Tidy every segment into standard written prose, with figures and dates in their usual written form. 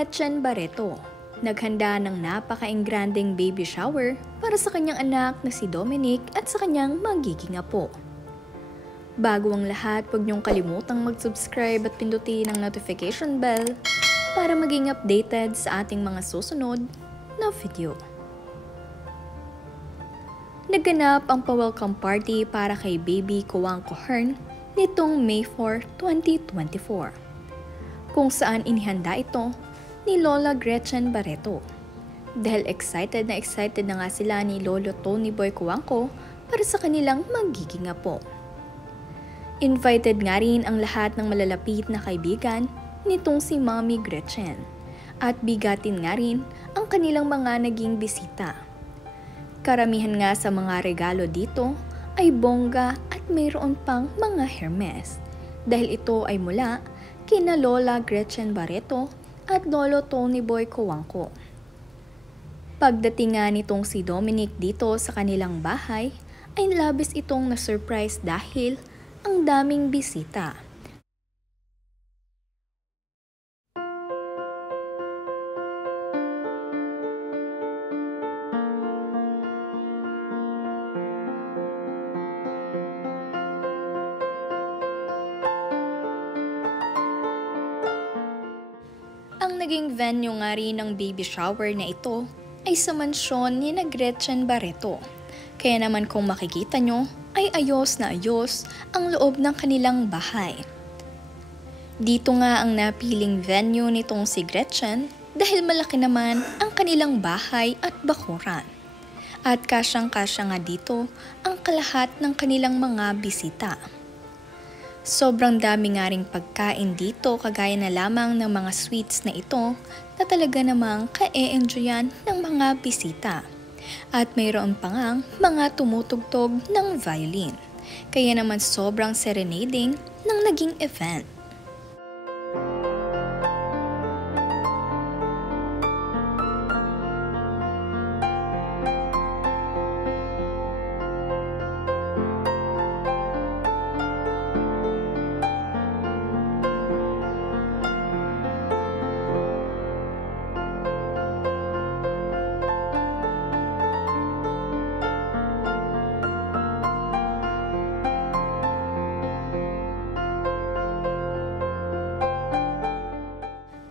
Gretchen Barreto, naghanda ng napaka-engranding baby shower para sa kanyang anak na si Dominic at sa kanyang magiging apo. Bago ang lahat, huwag niyong kalimutang mag-subscribe at pindutin ang notification bell para maging updated sa ating mga susunod na video. Naganap ang pa-welcome party para kay baby Kuwang Kohern nitong May 4, 2024. Kung saan inihanda ito ni Lola Gretchen Barreto. Dahil excited na nga sila ni Lolo Tony Boy Cuangco para sa kanilang magiging apo. Invited nga rin ang lahat ng malalapit na kaibigan nitong si Mommy Gretchen at bigatin nga rin ang kanilang mga naging bisita. Karamihan nga sa mga regalo dito ay bongga at mayroon pang mga Hermes dahil ito ay mula kina Lola Gretchen Barreto at Lolo Tony Boy Cuangco. Pagdating nga nitong si Dominic dito sa kanilang bahay, ay labis itong na-surprise dahil ang daming bisita. Ang naging venue nga rin ng baby shower na ito ay sa mansyon ni na Gretchen Barreto. Kaya naman kung makikita nyo ay ayos na ayos ang loob ng kanilang bahay. Dito nga ang napiling venue nitong si Gretchen dahil malaki naman ang kanilang bahay at bakuran. At kasyang-kasya nga dito ang kalahat ng kanilang mga bisita. Sobrang dami nga ring pagkain dito kagaya na lamang ng mga sweets na ito na talaga namang ka-e-enjoyan ng mga bisita. At mayroon pa ngang mga tumutugtog ng violin. Kaya naman sobrang serenading ng naging event.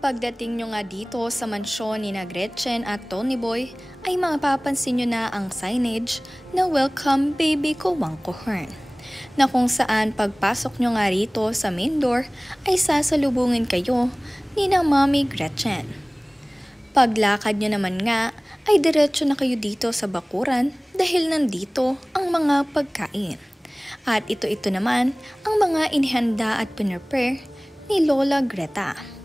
Pagdating nyo nga dito sa mansyon ni na Gretchen at Tony Boy, ay mapapansin nyo na ang signage na Welcome Baby Kuwang Kohern, na kung saan pagpasok nyo nga rito sa main door ay sasalubungin kayo ni na Mommy Gretchen. Paglakad nyo naman nga ay diretso na kayo dito sa bakuran dahil nandito ang mga pagkain. At ito naman ang mga inihanda at pinrepare ni Lola Greta.